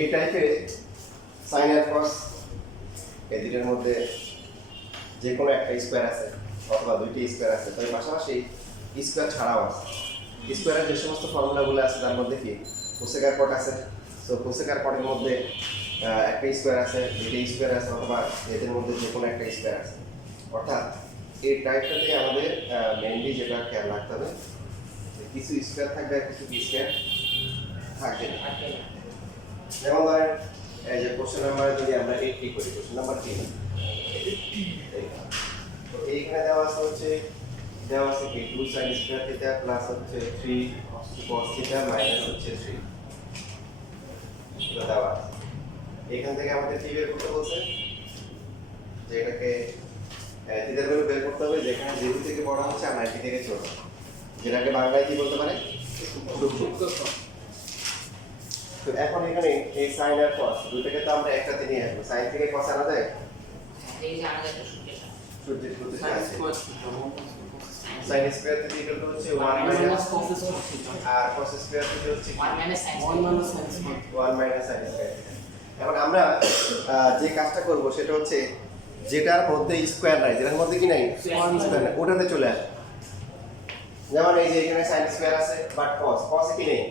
এই টাইপের সাইন আর কস এই দুটোর মধ্যে যে কোনো একটা স্কোয়ার আছে অথবা দুইটি স্কোয়ার আছে, তবে পাশাপাশি স্কোয়ার ছাড়াও আছে। স্কোয়ারের যে সমস্ত ফর্মুলাগুলো আছে তার মধ্যে কি কোসেকার কট আছে। সো কোসেকার কটের মধ্যে একটা স্কোয়ার আছে, দুইটা স্কোয়ার আছে, অথবা এদের মধ্যে যে কোনো একটা স্কোয়ার আছে। অর্থাৎ এই টাইপটাতে আমাদের মেইনলি যেটা খেয়াল রাখতে হবে যে কিছু স্কোয়ার থাকবে আর কিছু স্কোয়ার থাকবে না। যেমন ধরেন এই যে কোশ্চেন নাম্বার যদি আমরা 80 করি, কোশ্চেন নাম্বার 3 তো এইখানে দেওয়া আছে হচ্ছে কি 2 sin স্কয়ার থিটা প্লাস হচ্ছে 3 cos থিটা মাইনাস হচ্ছে 3 এটা দেওয়া আছে। এখান থেকে আমাদের কি বের করতে বলছে যে এটাকে থিটার ভ্যালু বের করতে হবে যেখানে 0 থেকে বড় হচ্ছে আর 90 থেকে ছোট, যেটাকে বাংলায় কি বলতে পারে সূক্ষ্ম। তো এখন এখানে এই sin আর cos দুটোকে তো আমরা একসাথে নিয়ে আসবো। sin থেকে cos আনা যায়, এই যে আলাদা একটা সূত্র আছে sin স্কয়ার থেকে ইকুয়াল টু হচ্ছে 1 মাইনাস cos স্কয়ার থিটা আর cos স্কয়ার থেকে হচ্ছে 1 minus sin 1 minus sin square 1 minus sin square. এখন আমরা যে কাজটা করব সেটা হচ্ছে যেটার মধ্যে স্কয়ার নাই, যেটার মধ্যে কি নাই স্কয়ার নাই, ওটাতে চলে আসে। যেমন এই যে এখানে sin স্কয়ার আছে বাট cos কি নেই,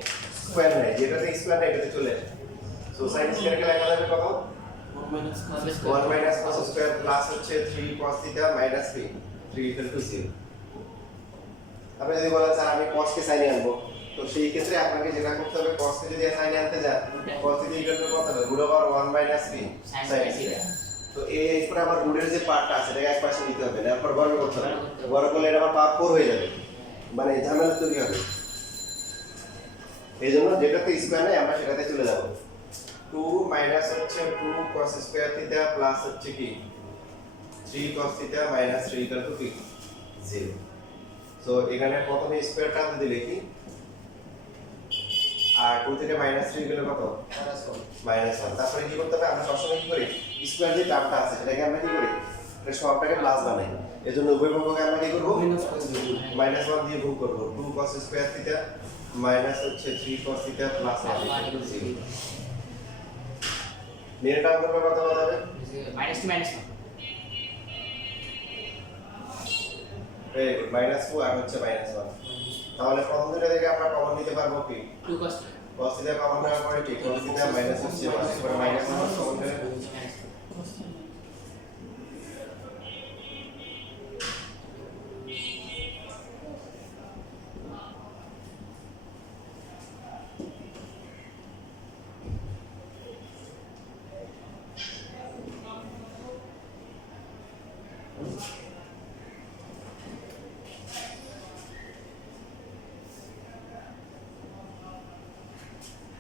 স্কয়ার নাই, যেটাতে স্কয়ার নাই এটাতে চলে আসে। সো sin স্কয়ারকে লেখা যাবে কত 1 minus cos 1 minus cos square plus হচ্ছে 3 cos theta minus 3 equal to 0। আপনি যদি বলেন স্যার আমি cos কে সাইনে আনবো, তো সেই ক্ষেত্রে আপনাকে যেটা করতে হবে cos কে যদি সাইনে আনতে যান cos থিটা ইকুয়াল টু কত হবে √1 মাইনাস sin থিটা। তো এই পরে আবার রুটের যে পার্টটা আছে এটাকে এক পাশে নিতে হবে, তারপর বর্গ করতে হবে, বর্গ করলে এটা আবার পাওয়ার 4 হয়ে যাবে, মানে ঝামেলা তৈরি হবে। এইজন্য যেটাতে স্কয়ার নাই আমরা সেটাতে চলে যাব। 2 মাইনাস হচ্ছে 2 cos স্কয়ার থিটা প্লাস হচ্ছে কি 3 cos theta minus 3 equal to কি 0। সো এখানে প্রথমে স্কয়ার টার্ম দিলে কি আর 2 থেকে মাইনাস 3 গেলে কত মাইনাস 1। তারপরে কি করতে হবে আমরা সবসময় কি করি স্কয়ার যে টার্মটা আছে সেটাকে আমরা কি করি এটা সবটাকে প্লাস বানাই। এজন্য উভয় পক্ষকে আমরা কি করব মাইনাস 1 দিয়ে গুণ করব। 2 cos স্কয়ার থিটা মাইনাস হচ্ছে 3 cos theta plus 1 equal to 0। Main term করলে কত হবে মাইনাস 2 মাইনাস 1 এই মাইনাস 2 আর হচ্ছে মাইনাস 1। তাহলে প্রথম দুটো থেকে আমরা কমন নিতে পারবো কি 2 cos cos থিটা কমন নেওয়ার পরে কি cos থিটা মাইনাস হচ্ছে 1 এরপর মাইনাস 1 কমন করে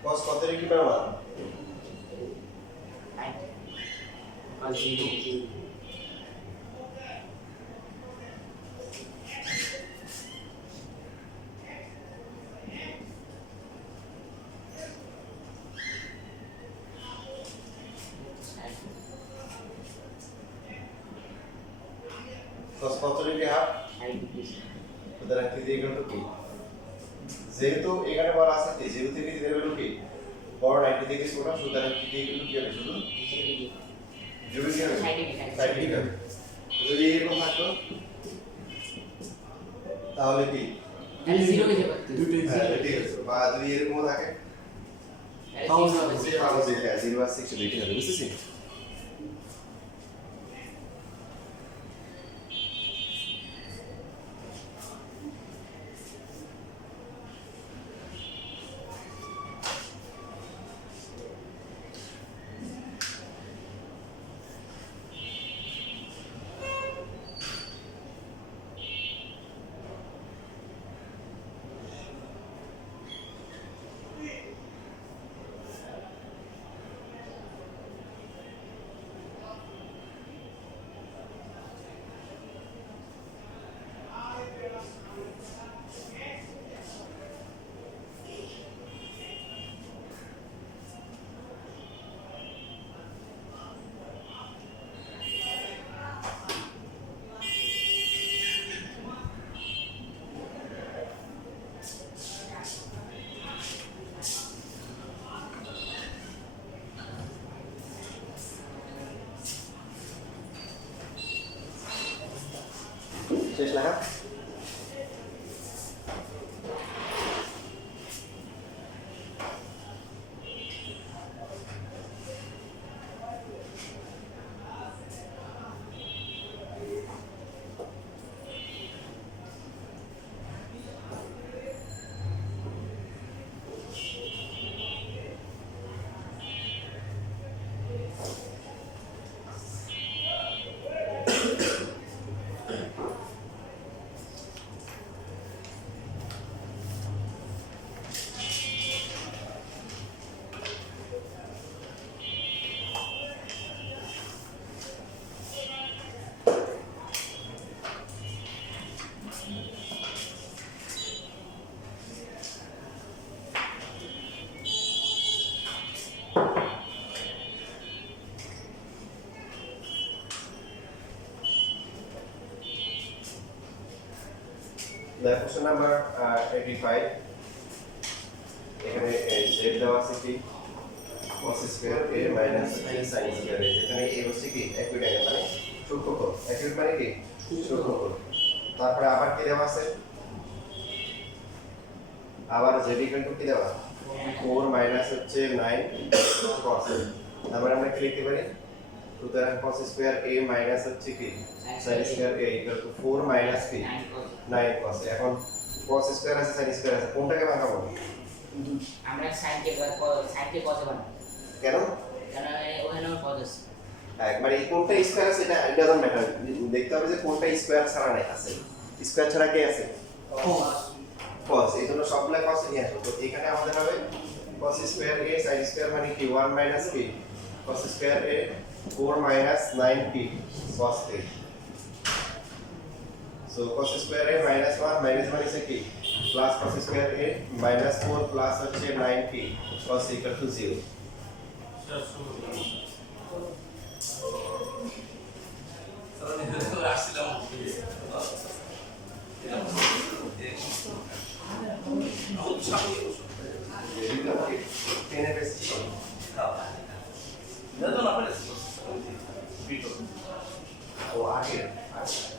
cos কত এর কি পাবো আর 0 cos কত এর কি হাফ সুতরাং থিটা ইকুয়াল টু কি যেহেতু এখানে বলা আছে যে 0 থেকে থিটার ভ্যালু কি বড় 90 থেকে ছোট, সুতরাং থিটা ইকুয়াল টু কি হবে শুধু 0 কি হবে 60 ডিগ্রি হবে। যদি এরকম থাকতো তাহলে কি তাহলে 0 হয়ে যাবে দুটোই হ্যাঁ ঠিক আছে, বা যদি এরকম থাকে তাহলে তাহলে 0 আর 6 ডিগ্রি হবে, বুঝছেন? শেষ লেখা question number 85 এখানে z দেওয়া আছে কি cos square a minus sin square a এখানে a হচ্ছে কি অ্যাকিউট অ্যাঙ্গেল মানে সূক্ষ্মকোণ অ্যাকিউট মানে কি সূক্ষ্মকোণ তারপরে আবার কি দেওয়া আছে আবার z কি দেওয়া 4 মাইনাস হচ্ছে 9 cos তারপরে আমরা কি লিখতে পারি সুতরাং cos স্কয়ার a মাইনাস হচ্ছে কি sin স্কয়ার a 4 মাইনাস কি 9 cos এখন cos স্কয়ার আছে sin স্কয়ার আছে কোনটাকে ভাঙাবো আমরা সাইনকে cos এ বানাবো কেন কারণ ওখানে cos আছে মানে এই কোনটা স্কয়ার আছে এটা ডাজন্ট ম্যাটার দেখতে হবে যে কোনটা স্কয়ার ছাড়া নাই আছে স্কয়ার ছাড়া কি আছে cos এই জন্য সবগুলা cos নিয়ে আসো তো এখানে আমাদের হবে cos square a sin square মানে কি 1 মাইনাস কি cos স্কয়ার a 4 মাইনাস 9 কি cos a so cos square a minus 1 minus 1 is কি plus cos square a minus 4 plus হচ্ছে 9 কি cos equal to 0 ও আগে আচ্ছা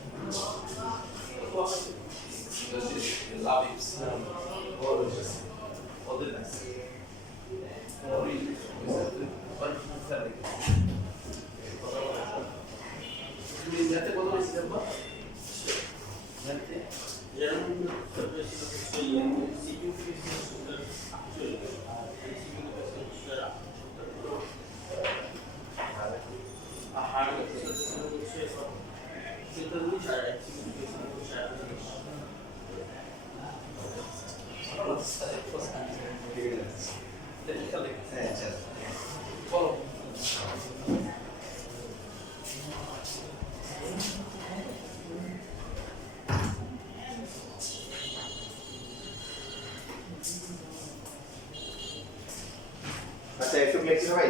একটু ফ্লেক্সিবল ভাই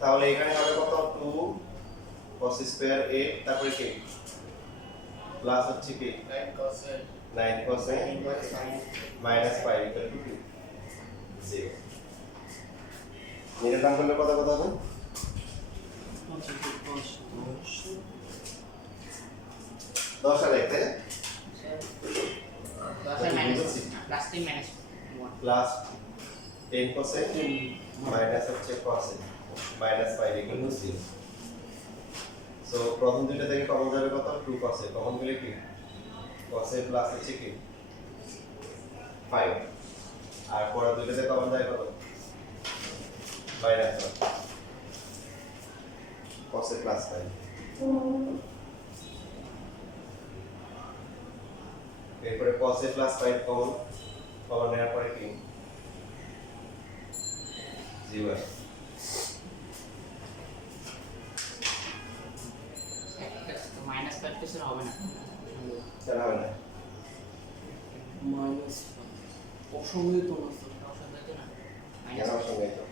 তাহলে এখানে হবে কত 2 cos স্কয়ার a তারপরে কি প্লাস হচ্ছে কি 9 cos a minus 5 equal to 0 নিচে দাম করলে কত কত হবে 10 আর 1 তাই না plus 3 minus 1 plus 10 cos a minus হচ্ছে cos a minus 5 equal to 0 so প্রথম দুইটা থেকে কমন যাবে কত 2 cos a কমন গেলে কি cos a প্লাস হচ্ছে কি 5 আর পরের দুইটা থেকে কমন যায় কত মাইনাস 1 cos a প্লাস 5 এরপরে cos a plus 5 common common নেওয়ার পরে কি 0 মাইনাস 5 কিছু হবে না জানা হবে না মাইনাস অসংজ্ঞায়িত না অসংখ্য না কেন মাইনাস সঙ্গে তো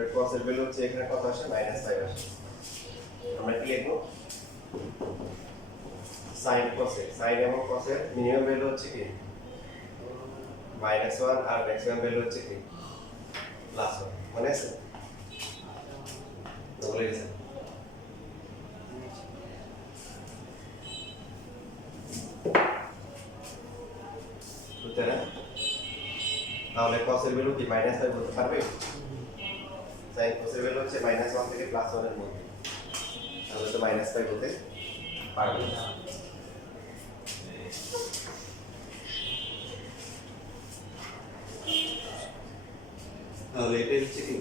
তারপরে cos এর ভ্যালু হচ্ছে এখানে কত আসে -5 আসে। আমরা কি লিখবো sin cos এর sin এবং cos এর মিনিমাম ভ্যালু হচ্ছে কি -1 আর ম্যাক্সিমাম ভ্যালু হচ্ছে কি +1 মনে আছে বলে গেছে বুঝতে না তাহলে cos এর ভ্যালু কি -5 বলতে পারবে sin cos এর ভ্যালু হচ্ছে -1 থেকে +1 এর মধ্যে তাহলে তো -5 বলতে পারবে না তাহলে এটা হচ্ছে কি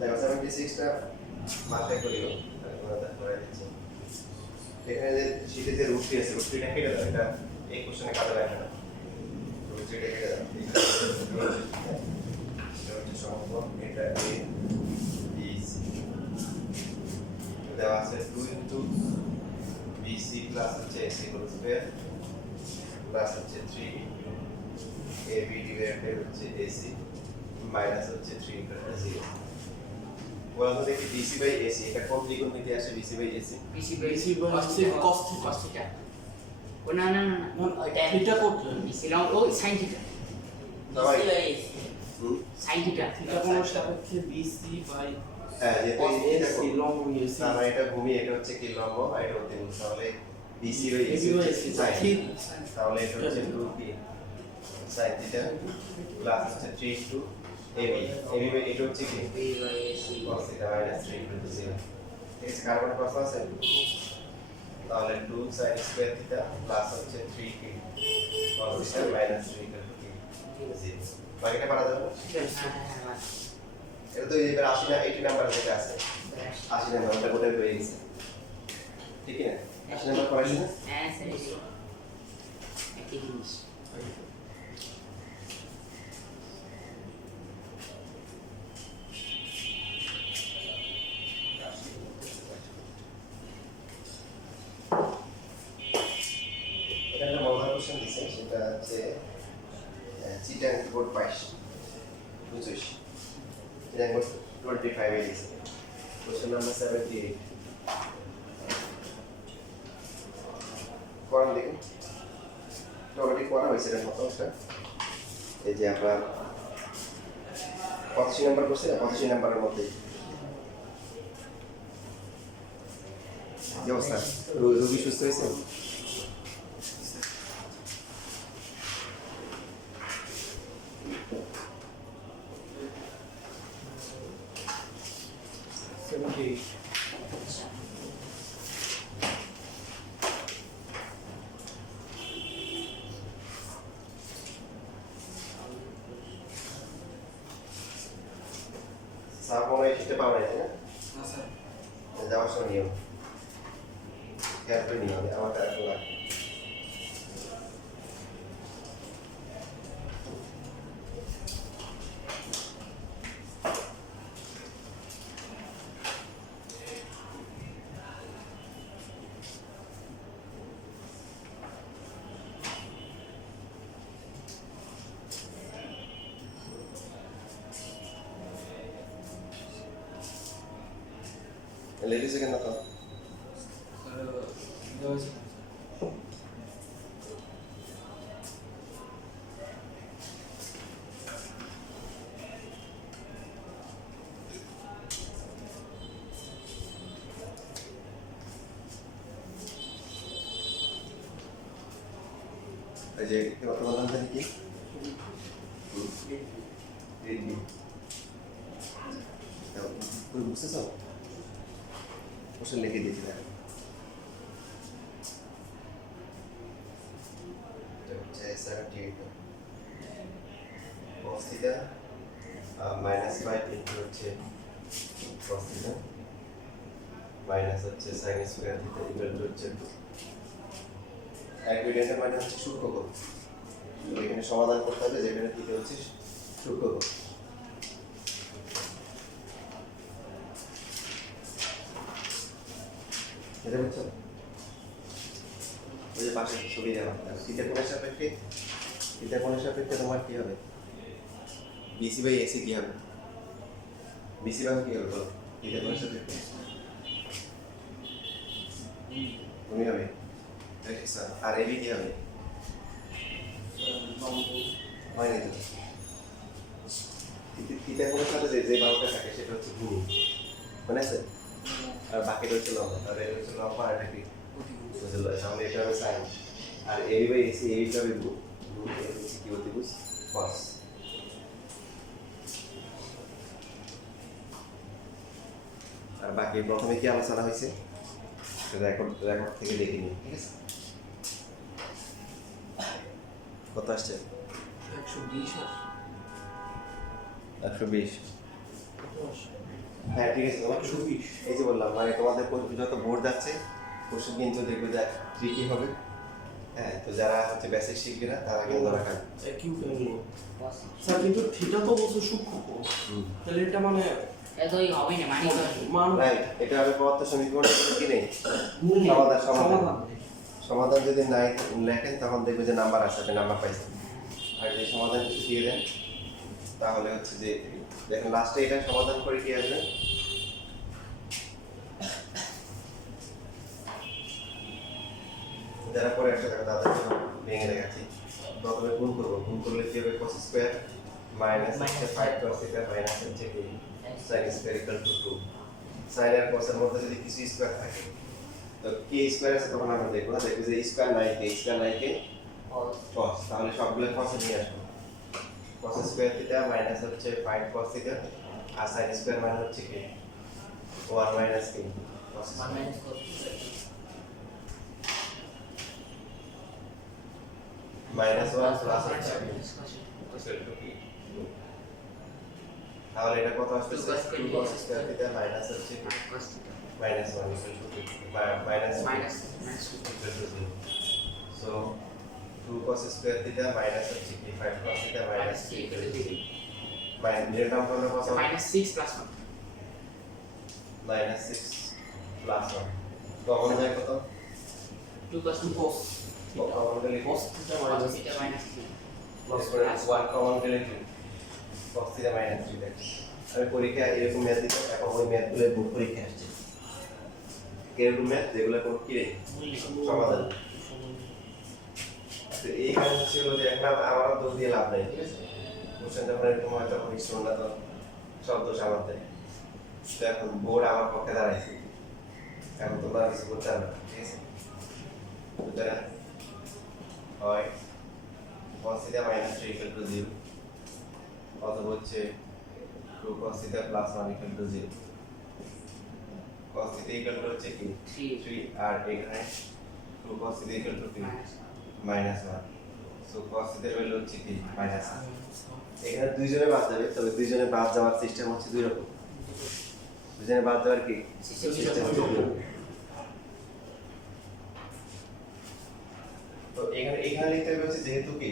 দেখো 76টা মাথায় করিও তাহলে তোমরা করে দিচ্ছি এখানে যে শীটে যে রুটটি আছে রুটটিটা কেটে দাও এটা এই কোশ্চেনে কাজে লাগবে না রুটটিটা কেটে দাও এটা হচ্ছে সম্ভব এটা এ বি সি দেওয়া আছে 2 ইনটু বিসি প্লাস হচ্ছে এসি হোল স্কয়ার প্লাস হচ্ছে 3 ইনটু এবি ডিভাইডেড হচ্ছে এসি মাইনাস হচ্ছে 3 ইনটু 0 বলতো দেখি BC বাই AC এটা কোন ত্রিকোণমিতি আসে BC by AC BC BC by হচ্ছে cos theta। cos theta ও না না না না, ওইটা theta করতে BC না ও sin theta সবাই হুম sin theta থিটা কোণের সাপেক্ষে BC by হ্যাঁ যেহেতু cos এটা AC লম্ব AC তার মানে এটা ভূমি এটা হচ্ছে কি লম্ব আর এটা অতিভুজ তাহলে BC by AC AB by AC sin তাহলে এটা হচ্ছে 2 কি sin থিটা প্লাস হচ্ছে 3 ইনটু AB AB বাই এটা হচ্ছে কি B by AC cos theta minus 3 into 0 ঠিক আছে কার কোনো প্রশ্ন আছে তাহলে 2 sin স্কয়ার থিটা প্লাস হচ্ছে 3 কি cos থিটা মাইনাস 3 ইনটু 0 বাকিটা পারা যাবে এটা তো এবার 80 না 80 নাম্বার যেটা আছে 80 নাম্বার ওটা কোথায় হয়ে গেছে ঠিক না 80 নাম্বার করাইছি না হ্যাঁ স্যার একই জিনিস এটা একটা মজার কোশ্চেন দিছে সেটা হচ্ছে চিটাং বোর্ড 22 চিটাং বোর্ড 25 এ দিছে কোশ্চেন নাম্বার 78 কোন দেখি তো অলরেডি করা হয়েছে এর মতো একটা এই যে আমরা 85 নাম্বার কোশ্চেন 85 নাম্বারের মধ্যে কি অবস্থা রোগী সুস্থ হয়েছে স্যার মনে হয় শিখতে পারবে না না স্যার যাওয়ার সময় নিয়ম খেয়াল করে নিয়ে হবে আমার এখন লাগে লেডিস কেন তো এই যে কত বললাম জানি কি এই বুঝতেছো কোশ্চেন লিখে দিয়েছি দেখো এটা হচ্ছে 78 cos theta minus 5 into হচ্ছে cos theta minus হচ্ছে sin square theta equal to হচ্ছে 2 অ্যাকুইডেন্টের মানে হচ্ছে সূক্ষ্ম কোণ তো এখানে সমাধান করতে হবে যেখানে থিটা হচ্ছে সূক্ষ্ম কোণ এটা বুঝছো ওই যে পাশে ছবি দেওয়া থিটা কোণের সাপেক্ষে তোমার কি হবে বিসি বাই এসি কি হবে বিসি বাই কি হবে বলো থিটা কোণের সাপেক্ষে তুমি হবে আর এবি কি হবে হয় না থিটা কোণের সাথে যে বাহুটা থাকে সেটা হচ্ছে ভূমি মনে আছে আর বাকিটা হচ্ছে লম্বা তাহলে এটা হচ্ছে লম্বা আর এটা কি বুঝলো তাহলে এটা হবে সাইন আর এবি বাই এসি এইটা হবে কি অতিভুজ কস আর বাকি প্রথমে কি আলোচনা হয়েছে রেকর্ড থেকে দেখে নিন ঠিক আছে কত আসছে 120 হ্যাঁ ঠিক আছে তোমার 120 এই যে বললাম মানে তোমাদের যত বোর্ড যাচ্ছে কোশ্চেন কিন্তু দেখবে যে ট্রিকি হবে হ্যাঁ তো যারা হচ্ছে বেসিক শিখবে না তারা কিন্তু ধরা খাবে স্যার কিন্তু থিটা তো বলছো সূক্ষ্ম কোণ তাহলে এটা মানে এতই হবে না মানে মান রাইট এটা হবে পদার্থ সমীকরণ কি নেই মূল সমাধান সমাধান যদি নাই লেখেন তখন দেখবে যে নাম্বার আছে আপনি নাম্বার পাইছেন আর যদি সমাধান কিছু দিয়ে দেন তাহলে হচ্ছে যে দেখেন লাস্টে এটা সমাধান করে কি আসবে যারা পরে একসাথে থাকবে তাদের জন্য ভেঙে দেখাচ্ছি প্রথমে গুণ করবো গুণ করলে কি হবে cos স্কয়ার মাইনাস হচ্ছে 5 cos থিটা মাইনাস হচ্ছে কি sin square equal to 2 sin আর cos এর মধ্যে যদি কিছু স্কয়ার থাকে তো কি স্কয়ার আছে তখন আমরা দেখব না দেখব যে স্কয়ার নাই কে cos তাহলে সবগুলো cos এ নিয়ে আসবো cos স্কয়ার থিটা মাইনাস হচ্ছে 5 cos থিটা আর sin স্কয়ার মানে হচ্ছে কি 1 মাইনাস কি cos 1 minus cos minus 1 plus হচ্ছে তাহলে এটা কত আসছে 2 cos স্কয়ার থিটা মাইনাস হচ্ছে minus 1 equal to 2 minus so 2 cos square theta minus হচ্ছে কি 5 cos theta minus 3 equal to 0 minus এর নাম করলে কত minus 6 plus 1 minus 6 plus 1 common যায় কত 2 cos 2 cos কমন গেলে cos theta cos minus theta minus 3 plus 1 common গেলে কি cos theta minus 3 দেখ আমি পরীক্ষা এরকম ম্যাথ দিতাম এখন ওই ম্যাথগুলো বুক পরীক্ষা আসছে এরকম ম্যাথ যেগুলো কোনো কি রে সমাধান তো এই কারণে ছিল যে একটা আমার দোষ দিয়ে লাভ নাই ঠিক আছে কোশ্চেন যখন এরকম হয় তখন ইসরো না তো সব দোষ আমার দেয় তো এখন বোর্ড আমার পক্ষে দাঁড়াইছে এখন তোমরা কিছু করতে পারবে না ঠিক আছে সুতরাং হয় cos theta minus 3 equal to 0 অথবা হচ্ছে 2 cos theta plus 1 equal to 0 cos theta equal to হচ্ছে কি 3 আর এখানে 2 cos theta equal to minus 1 so cos theta value হচ্ছে কি minus 1 এখানে দুইজনে বাদ যাবে তবে দুইজনে বাদ যাওয়ার সিস্টেম হচ্ছে দুই রকম দুইজনে বাদ যাওয়ার কি সিস্টেম হচ্ছে দুই রকম তো এখানে লিখতে হবে হচ্ছে যেহেতু কি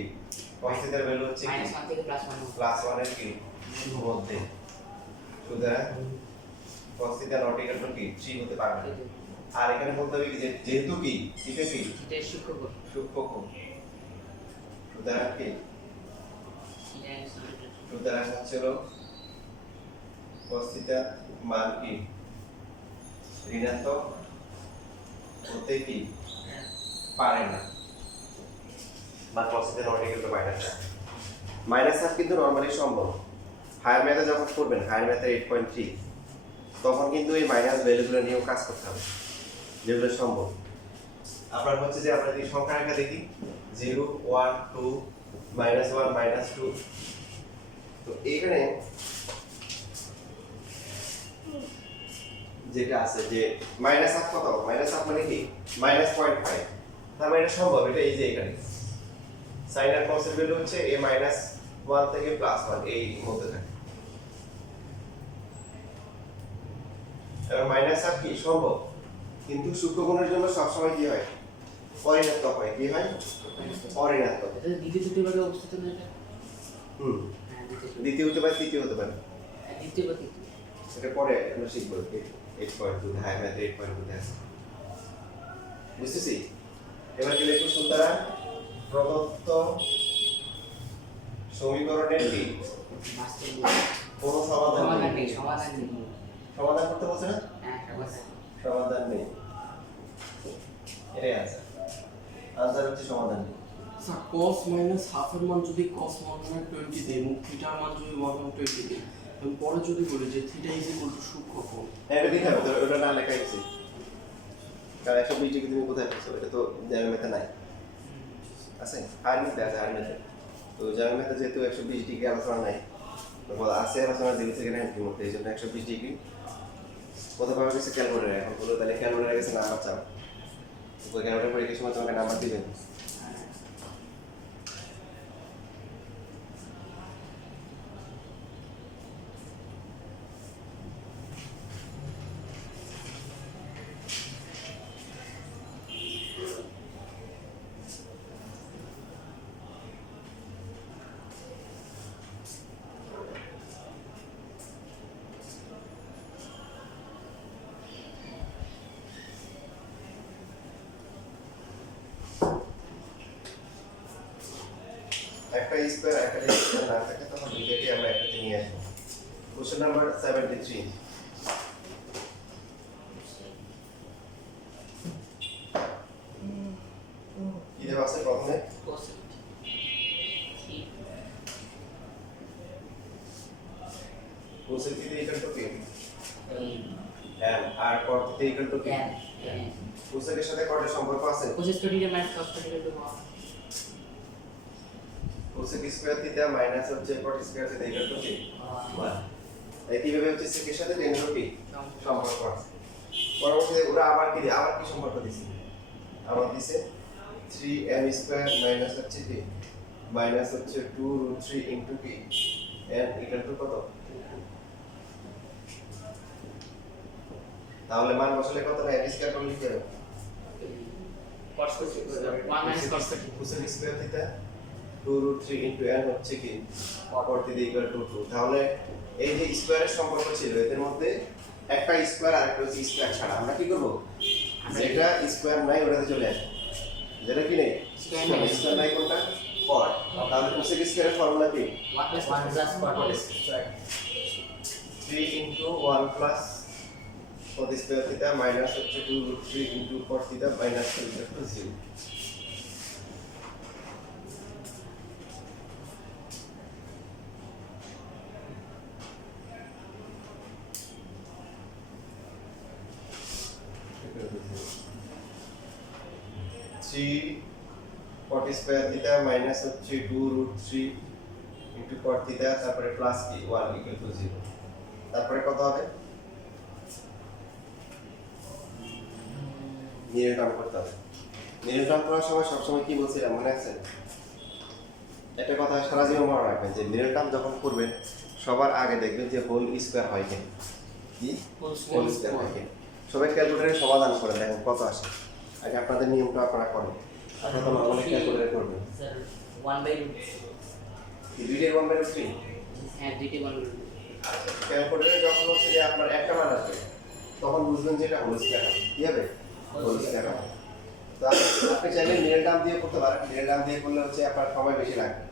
cos theta ভ্যালু হচ্ছে কি minus 1 থেকে plus 1 প্লাস 1 এর কি মধ্যে সুতরাং cos theta not equal to কি 3 হতে পারবে না আর এখানে বলতে হবে কি যে যেহেতু কি এটা কি এটা সূক্ষ্ম কোণ সূক্ষ্ম কোণ সুতরাং কি সুতরাং হচ্ছিল cos theta মান কি ঋণাত্মক হতে কি পারে না বা cos theta not equal to minus half কিন্তু নরমালি সম্ভব হায়ার ম্যাথে যখন করবেন হায়ার ম্যাথে 8.3 তখন কিন্তু এই মাইনাস ভ্যালুগুলো নিয়েও কাজ করতে হবে যেগুলো সম্ভব আপনার হচ্ছে যে আমরা যদি সংখ্যা রেখা দেখি 0 1 2 -1 -2 তো এখানে যেটা আছে যে মাইনাস হাফ কত, মাইনাস হাফ মানে কি -0.5, তার মানে এটা সম্ভব, এটা এই যে এখানে সাইন আর কসের ভ্যালু হচ্ছে a -1 থেকে +1 এই মধ্যে থাকে। এবার মাইনাস হাফ কি সম্ভব, কিন্তু সূক্ষ্মগুণের জন্য সবসময় কি হয়, অঋণাত্মক হয়। কি হয়? অঋণাত্মক। এটা দ্বিতীয় তৃতীয়ভাবে অবস্থিত না এটা? হুম, হ্যাঁ, দ্বিতীয় হতে পারে, তৃতীয় হতে পারে, দ্বিতীয় বা তৃতীয়। এটা পরে আমরা শিখবো। 8.2 হ্যাঁ ম্যাথ 8.2 আছে, বুঝতেছি। এবার কি লিখবো? সুতরাং প্রদত্ত সমীকরণের কি বাস্তব কোনো সমাধান সমাধান নেই। নেই, সমাধান নেই। সমাধান করতে বলছে না, হ্যাঁ, সমাধান। সমাধান নেই, এটাই আছে আনসার হচ্ছে সমাধান নেই। স্যার cos মাইনাস হাফের মান যদি cos 120 দিই এবং থিটার মান যদি 120 দিই, এবং পরে যদি বলি যে থিটা ইজ ইকুয়াল টু সূক্ষ্মকোণ, হ্যাঁ এটা দিতে হবে, তো ওটা না লেখাই আছে, কারণ 120 ডিগ্রি তুমি কোথায় পেয়েছো, এটা তো জ্যামিতিতে নাই, আছে আর্মিতে আছে, আর্মিতে। তো জ্যামিতিতে যেহেতু 120 ডিগ্রি আলোচনা নাই, তো বলা আছে আলোচনা দিবি থেকে নাইনটির মধ্যে, এই জন্য 120 ডিগ্রি কোথাও পাওয়া গেছে ক্যালকুলেটার। এখন বলো তাহলে ক্যালকুলেটার গেছে নাম্বার চাও, ওই ক্যালকুলেটার পরীক্ষার সময় তোমাকে নাম্বার দিবেন। একটা স্কয়ার একটা স্কয়ার না থাকে তখন দুইটাকে আমরা একসাথে নিয়ে আসবো। কোশ্চেন নাম্বার 73 কি দেওয়া আছে প্রথমে? Cosec three cosec theta equal to কি, এই m আর cot থিটা ইকুয়াল টু কি। ট্যান কোসেকের সাথে কটের সম্পর্ক আছে, cosec square minus cos square to cosec square theta minus হচ্ছে cot square theta equal to কি 1। একইভাবে হচ্ছে সেকের সাথে tan এর কি সম্পর্ক আছে। পরবর্তীতে ওরা আবার কি সম্পর্ক দিছে, আবার দিছে 3m স্কয়ার মাইনাস হচ্ছে কি মাইনাস হচ্ছে 2√3 ইনটু কি n ইকুয়াল টু কত। তাহলে মান বসালে কত হয়, m স্কয়ার করলে কি হবে, cos square 1 minus cos square cosec square theta 2√3 into n হচ্ছে কি cot থিটা ইকুয়াল টু 2। তাহলে এই যে স্কয়ারের সম্পর্ক ছিল এদের মধ্যে একটা স্কয়ার আর একটা হচ্ছে স্কয়ার ছাড়া আমরা কি করব, যেটা স্কয়ার নাই ওটাতে চলে আসবে, যেটা কি নেই স্কয়ার নাই। স্কয়ার নাই কোনটা cot। তাহলে কোসেক স্কয়ারের ফর্মুলা কি 1 plus cot square 3 into 1 plus cot square theta minus হচ্ছে 2√3 into cot theta minus 2 equal to 0। cot square theta minus হচ্ছে 2√3 ইনটু cot থিটা তারপরে প্লাস কি 1 ইকুয়াল টু 0। তারপরে কত হবে, নির্ণয় টার্ম করতে হবে। নির্ণয় টার্ম করার সময় সবসময় কি বলছিলাম মনে আছে, একটা কথা সারা জীবন মনে রাখবেন যে নির্ণয় টার্ম যখন করবেন সবার আগে দেখবেন যে হোল স্কয়ার হয় কিনা, কি হোল স্কয়ার হয় কিনা। সবাই ক্যালকুলেটরে সমাধান করে দেখেন কত আসে, আগে আপনাদের নিয়মটা আপনারা করেন, আপনারা তো নরমালি ক্যালকুলেটর করবেন। স্যার 1/√3 এই দুইটার 1/3 হ্যাঁ দুইটি 1/√3 ক্যালকুলেটরে যখন হচ্ছে যে আপনার একটা মান আসবে তখন বুঝবেন যে এটা হোল স্কয়ার হবে, কি হবে হোল স্কয়ার হবে। তো আপনি চাইলে মিডল টার্ম দিয়ে করতে পারেন, মিডল টার্ম দিয়ে করলে হচ্ছে আপনার সময় বেশি লাগবে।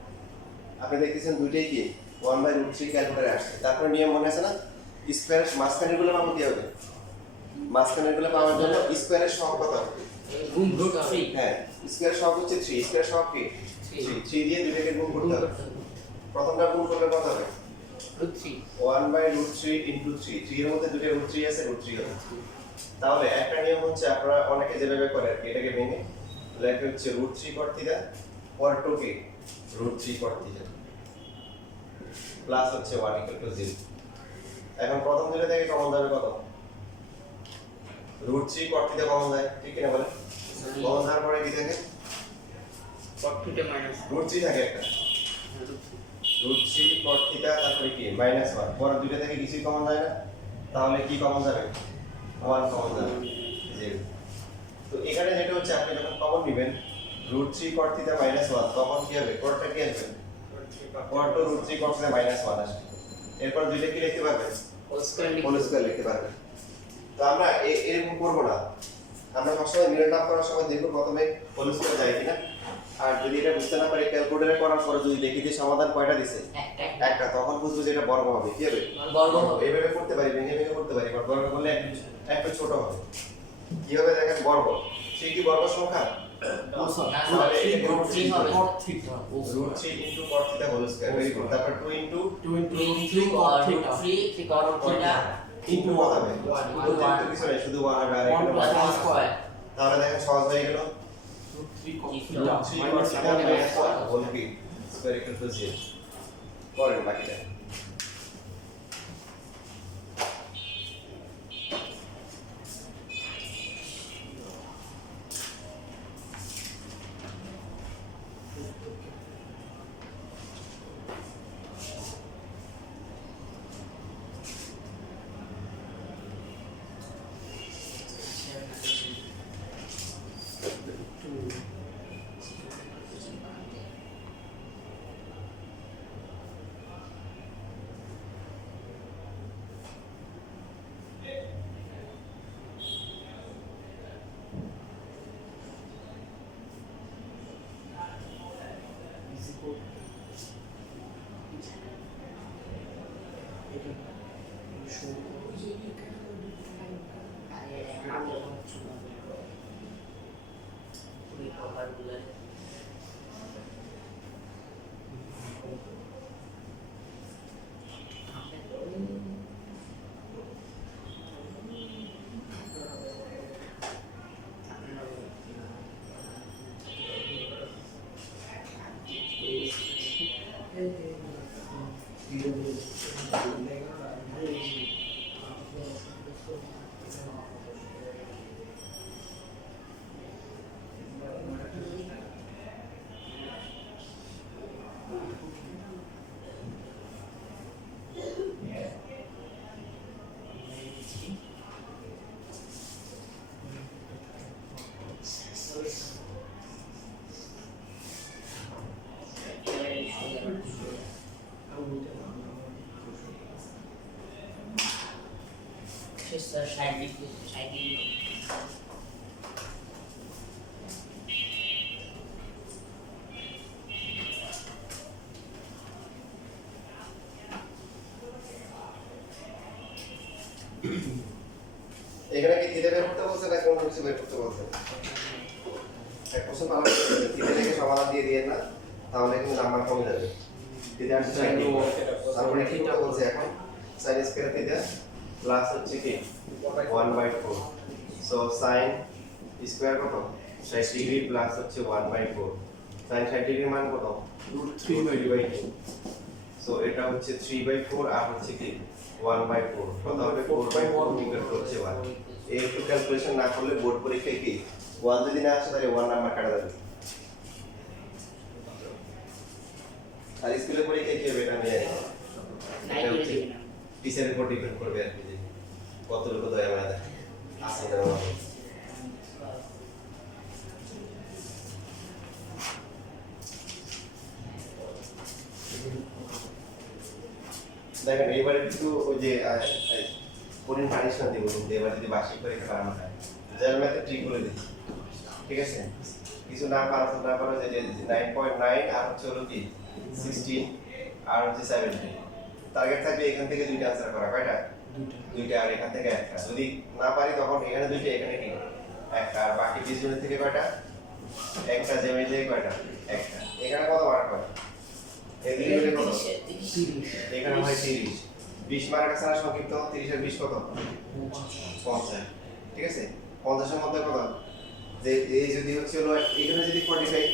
আপনি দেখতেছেন দুইটাই কি 1/√3 ক্যালকুলেটরে আসছে। তারপরে নিয়ম মনে আছে না, স্কয়ার মাঝখানেরগুলো পাবো কি হবে, মাঝখানেরগুলো পাওয়ার জন্য স্কয়ারের সহগ কত হবে, গুণ করতে হবে হ্যাঁ স্কয়ারের সহগ হচ্ছে 3, স্কয়ারের সহগ কি 3 দিয়ে দুইটাকে গুণ করতে হবে। প্রথমটা গুণ করলে কত হবে √3 1/√3 ইনটু 3, 3 এর মধ্যে দুটো √3 আছে, √3 হবে। তাহলে একটা নিয়ম হচ্ছে আপনারা অনেকে যেভাবে করে আর কি, এটাকে ভেঙে লেখা হচ্ছে √3 cot থিটা পর 2 কে √3 cot থিটা প্লাস হচ্ছে 1 ইকুয়াল টু 0। এখন প্রথম দুটো থেকে কমন যাবে কত রুট 3 cot থিটা কমন যায় ঠিক কিনা বলেন কমন যাওয়ার পরে কি থাকে cot theta minus রুট 3 থাকে একটা রুট 3 cot থিটা তারপরে কি -1 পরে দুইটা থেকে কিছুই কমন যায় না তাহলে কি কমন যাবে 1 কমন যাবে যে তো এখানে যেটা হচ্ছে আপনি যখন কমন নেবেন রুট 3 cot থিটা -1 তখন কি হবে cotটা কি আসবে cot তো রুট 3 cot থিটা -1 আসবে এরপর দুইটা কি লিখতে পারবেন whole square হোল স্কয়ার লিখতে পারবেন তো আমরা এরকম করব না আমরা সবসময় মিডল আপ করার সময় দেখব প্রথমে হোল স্কয়ার যায় কিনা আর যদি এটা বুঝতে না পারি ক্যালকুলেটরে করার পরে যদি দেখি যে সমাধান কয়টা দিছে একটা তখন বুঝবো যে এটা বর্গ হবে কি হবে বর্গ হবে এইভাবে করতে পারি ভেঙে ভেঙে করতে পারি বাট বর্গ করলে একটু ছোট হবে কি হবে দেখেন বর্গ সে কি বর্গ সংখ্যা ও স্যার তাহলে এই root 3 হবে cot থিটা ও root 3 into cot theta whole square very good তারপর 2 into 2 into root 3 cot theta 3 cot theta into কত হবে Into ইনটু one. কিছু নাই শুধু 1 হবে আর 1 এখানে plus plus square তাহলে দেখেন সহজ হয়ে গেল root 3 cot Root theta 3 cot minus theta 1 minus 1 whole কি স্কয়ার ইকুয়াল টু 0 করেন বাকিটা এখানে কি থিটা বের করতে বলছে নাকি অন্য কিছু বের করতে বলছে এক কোশ্চেন ভালো করে থিটা থেকে সমাধান দিয়ে দিয়েন না তাহলে কিন্তু নাম্বার কমে যাবে থিটা আসছে তারপরে কি করতে বলছে এখন sin স্কয়ার থিটা প্লাস হচ্ছে কি 1/4 সো sin স্কয়ার কত 60 ডিগ্রি প্লাস হচ্ছে 1/4 sin 60 ডিগ্রি মান কত root 3/2 সো এটা হচ্ছে 3/4 আর হচ্ছে কি 1/4 কত হবে 4/4 ইকুয়াল টু হচ্ছে 1 এই একটু ক্যালকুলেশন না করলে বোর্ড পরীক্ষায় কি 1 যদি না আসে তাহলে 1 নাম্বার কাটা যাবে আর স্কুলে পরীক্ষায় কি হবে এটা নিয়ে টিচারের উপর ডিপেন্ড করবে আর কি যে কতটুকু দয়া মায়া দেখে আসে না দেখেন এবারে কিন্তু ওই যে কোরিন পানিশমেন্ট দিব যে এবার যদি বার্ষিক পরীক্ষা করানো হয় জেনারেল ম্যাথে ঠিক বলে দিচ্ছি ঠিক আছে কিছু না পারো যে 9.9 আর হচ্ছে হলো কি 16 আর হচ্ছে 17 টার্গেট থাকবে এখান থেকে দুইটা আনসার করা কয়টা দুইটা আর এখান থেকে একটা যদি না পারি তখন এখানে দুইটা এখানে কি একটা আর বাকি 20 জনের থেকে কয়টা একটা জেমে থেকে কয়টা একটা এখানে কত মার্ক হয় এদিকে হলে কত 30 এখানে হয় 30 20 মার্ক আছে না সংক্ষিপ্ত 30 এর 20 কত 50 ঠিক আছে 50 এর মধ্যে কত যে এই যদি হচ্ছে হলো এখানে যদি 45